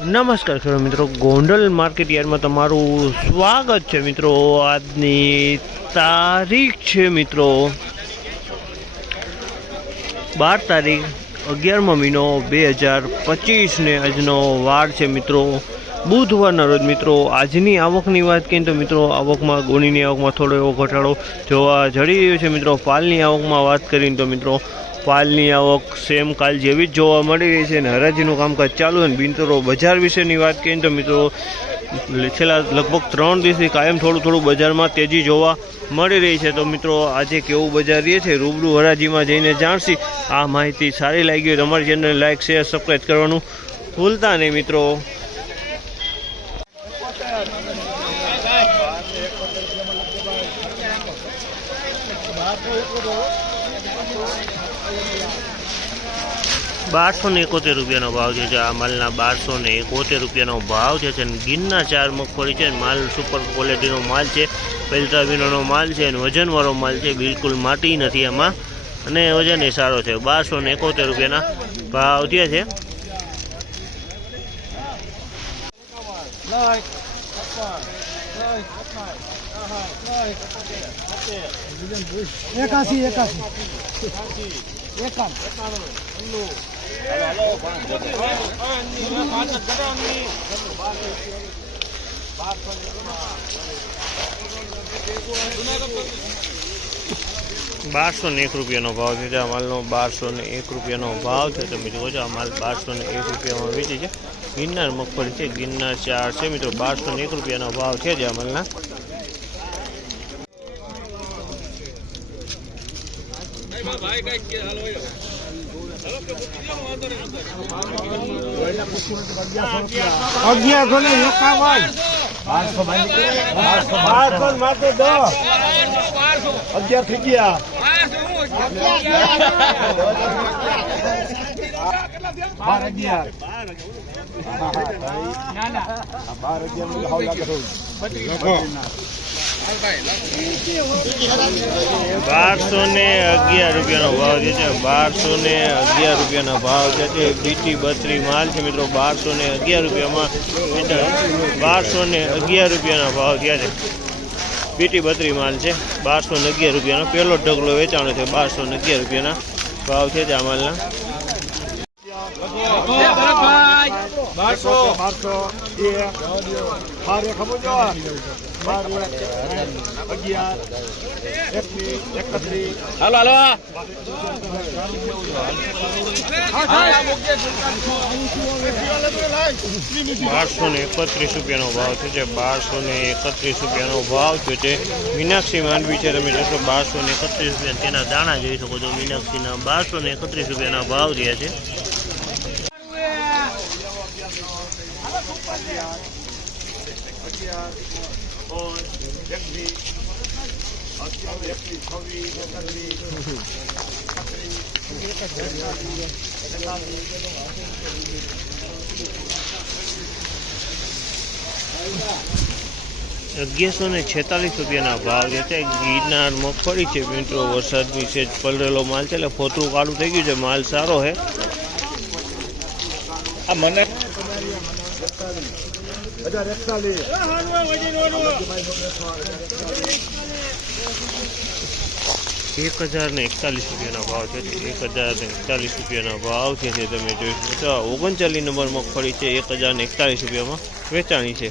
નમસ્કાર ખેડૂત મિત્રો, ગોંડલ માર્કેટ યાર્ડમાં તમારું સ્વાગત છે મિત્રો. આજની તારીખ છે મિત્રો બાર તારીખ અગિયારમો મહિનો બે હજાર પચીસને આજનો વાર છે મિત્રો. બુધવારના રોજ મિત્રો, આજની આવકની વાત કરીએ તો મિત્રો, આવકમાં ગોળીની આવકમાં થોડો એવો ઘટાડો જોવા જડી રહ્યો છે મિત્રો. પાલની આવકમાં વાત કરીને તો મિત્રો પાલની આવક, સેમ કાલ જેવી જ જોવા મળી રહી છે અને હરાજીનું કામકાજ ચાલુ અને બિનતરો બજાર વિશેની વાત કરીએ તો મિત્રો, છેલ્લા લગભગ ત્રણ દિવસથી કાયમ થોડું થોડું બજારમાં તેજી જોવા મળી રહી છે. તો મિત્રો, આજે કેવું બજાર રહે છે રૂબરૂ હરાજીમાં જઈને જાણશી. આ માહિતી સારી લાગી હોય તમારી ચેનલ લાઈક, શેર સબસ્ક્રાઈબ કરવાનું ભૂલતા નહીં મિત્રો. બારસો ને એકોતેર રૂપિયાનો ભાવ જે છે આ માલના બારસો ને એકોતેર રૂપિયાનો ભાવ છે ગીરના ચાર મગફળી છે માલ સુપર ક્વોલિટીનો માલ છે. પેલ્ટ્રાવિનોનો માલ છે અને વજનવાળો માલ છે. બિલકુલ માટી નથી એમાં અને વજન એ સારો છે. બારસો ને એકોતેર રૂપિયાના ભાવ જે છે. એકાસી એકાસી. બારસો ને એક રૂપિયાનો ભાવ છે, આ માલનો બારસો ને એક રૂપિયાનો ભાવ છે. તમે જુઓ છો આ માલ બારસો ને એક રૂપિયામાં વેચી છે. ગિરનાર મગફળી છે, ગિરનાર ચાર છે. મિત્રો, બારસો ને એક રૂપિયાનો ભાવ છે આ માલના. અગિયારસો ને એકાવન બારસો માટે દો અગિયાર થઈ ગયા બાર અગિયાર બાર અગિયાર બારસો ને અગિયાર રૂપિયાનો ભાવ જે છે બારસો ને અગિયાર રૂપિયાનો ભાવ જે છે બીટી બત્રી માલ છે મિત્રો બારસો ને અગિયાર રૂપિયામાં વેચાણ બારસો ને અગિયાર રૂપિયાના ભાવ થયા છે. બીટી બત્રી માલ છે બારસો ને અગિયાર રૂપિયાનો. પહેલો ઢગલો વેચાણો છે બારસો ને અગિયાર રૂપિયાના ભાવ છે આ માલના. બારસો બારસો એક બાર ખબર જો બાર અગિયાર એકવીસ એકત્રીસ હાલો હાલો બારસો ને એકત્રીસ રૂપિયાનો ભાવ થયો છે. બારસો ને એકત્રીસ રૂપિયાનો ભાવ થયો છે. મીનાક્ષી માંડવી છે. તમે જોશો બારસો ને એકત્રીસ રૂપિયા તેના દાણા જોઈ શકો છો. મીનાક્ષીના બારસો ને એકત્રીસ રૂપિયાના ભાવ રહ્યા છે. અગિયારસો ને છેતાલીસ રૂપિયાના ભાવ જે છે ગિરનાર, મગફળી છે, મિત્રો. વરસાદ વિશે જ પલરેલો માલ છે. એટલે ફોતરું કાળું થઈ ગયું છે. માલ સારો છે. આ મને એક હજાર ને એકતાલીસ રૂપિયાના ભાવ છે એક હજાર ને એકતાલીસ રૂપિયાના ભાવ છે તમે જોઈ શકો છો. ઓગણચાલીસ નંબર મગફળી છે એક હજાર ને એકતાલીસ રૂપિયામાં વેચાણી છે.